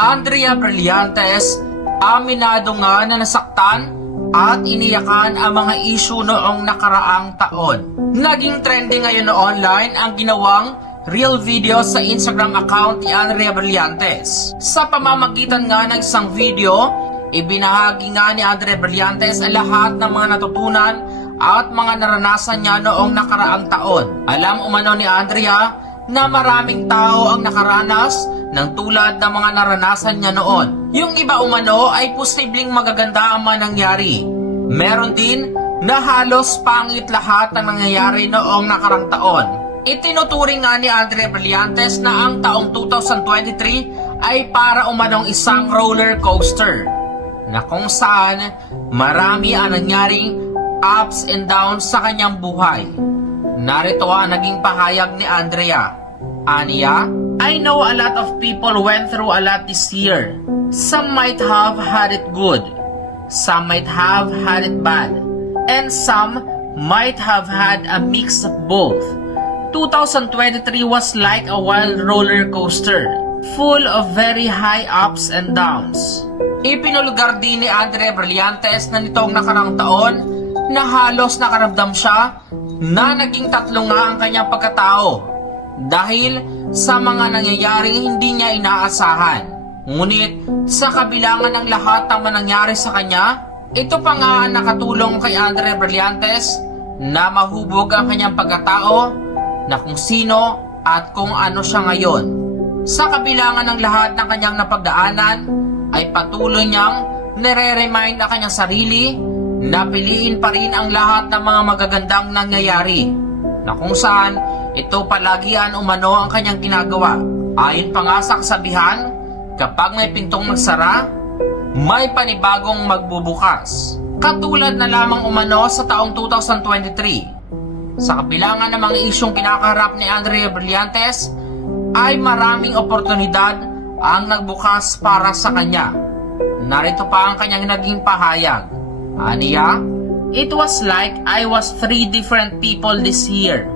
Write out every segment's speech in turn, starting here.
Andrea Brillantes, aminado nga na nasaktan at iniyakan ang mga issue noong nakaraang taon. Naging trending ngayon na online ang ginawang real video sa Instagram account ni Andrea Brillantes. Sa pamamagitan nga ng isang video, ibinahagi nga ni Andrea Brillantes ang lahat ng mga natutunan at mga naranasan niya noong nakaraang taon. Alam umano ni Andrea na maraming tao ang nakaranas ng tulad ng mga naranasan niya noon. Yung iba umano ay posibleng magaganda ang mga nangyari. Meron din na halos pangit lahat ng nangyayari noong nakarang taon. Itinuturing nga ni Andre Brillantes na ang taong 2023 ay para umanong isang roller coaster na kung saan marami ang nangyaring ups and downs sa kanyang buhay. Narito ang naging pahayag ni Andrea. Aniya, I know a lot of people went through a lot this year. Some might have had it good. Some might have had it bad. And some might have had a mix of both. 2023 was like a wild roller coaster, full of very high ups and downs. Ipinulgar din ni Andre Brillantes na nitong nakarang taon na halos nakaramdam siya na naging tatlo nga ang kanyang pagkatao dahil sa mga nangyayaring hindi niya inaasahan. Ngunit sa kabilangan ng lahat ng manangyari sa kanya, ito pa nga ang nakatulong kay Andre Brillantes na mahubog ang kanyang pagkatao na kung sino at kung ano siya ngayon. Sa kabilangan ng lahat ng kanyang napagdaanan, ay patuloy niyang nire-remind ang kanyang sarili na piliin pa rin ang lahat ng mga magagandang nangyayari na kung saan ito palagian umano ang kanyang ginagawa. Ayon pa nga sa kasabihan, kapag may pintong nagsara, may panibagong magbubukas. Katulad na lamang umano sa taong 2023. Sa kabilangan ng mga isyong kinakaharap ni Andrea Brillantes, ay maraming oportunidad ang nagbukas para sa kanya. Narito pa ang kanyang naging pahayag. Aniya, It was like I was three different people this year,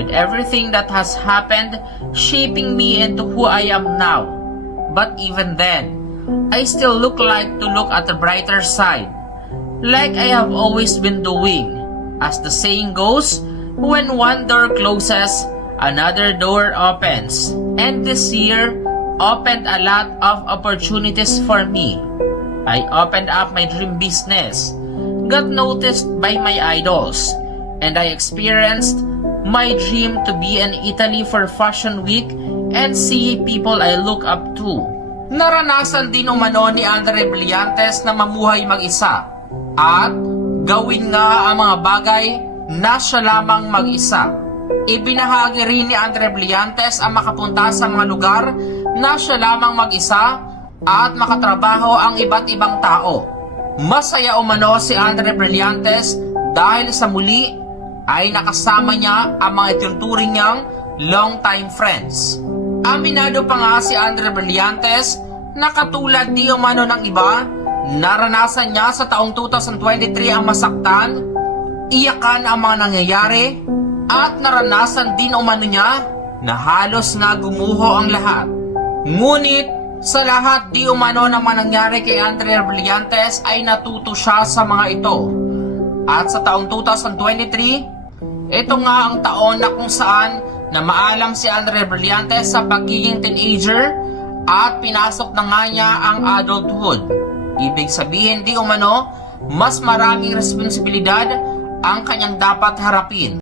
with everything that has happened shaping me into who I am now. But even then, I still look like to look at the brighter side, like I have always been doing. As the saying goes, when one door closes, another door opens. And this year opened a lot of opportunities for me. I opened up my dream business, got noticed by my idols, and I experienced my dream to be in Italy for Fashion Week and see people I look up to. Naranasan din umano ni Andre Brillantes na mamuhay mag-isa at gawin nga ang mga bagay na siya lamang mag-isa. Ibinahagi rin ni Andre Brillantes ang makapunta sa mga lugar na siya lamang mag-isa at makatrabaho ang iba't ibang tao. Masaya umano si Andre Brillantes dahil sa muli ay nakasama niya ang mga itinuturing niyang long-time friends. Aminado pa nga si Andre Brillantes na katulad di umano ng iba, naranasan niya sa taong 2023 ang masaktan, iyakan ang mga nangyayari, at naranasan din umano niya na halos nga gumuho ang lahat. Ngunit sa lahat di umano na manangyari kay Andrea Brillantes ay natuto siya sa mga ito. At sa taong 2023, ito nga ang taon na kung saan na maalam si Andrea Brillantes sa pagiging teenager at pinasok na nga niya ang adulthood. Ibig sabihin di umano, mas maraming responsibilidad ang kanyang dapat harapin.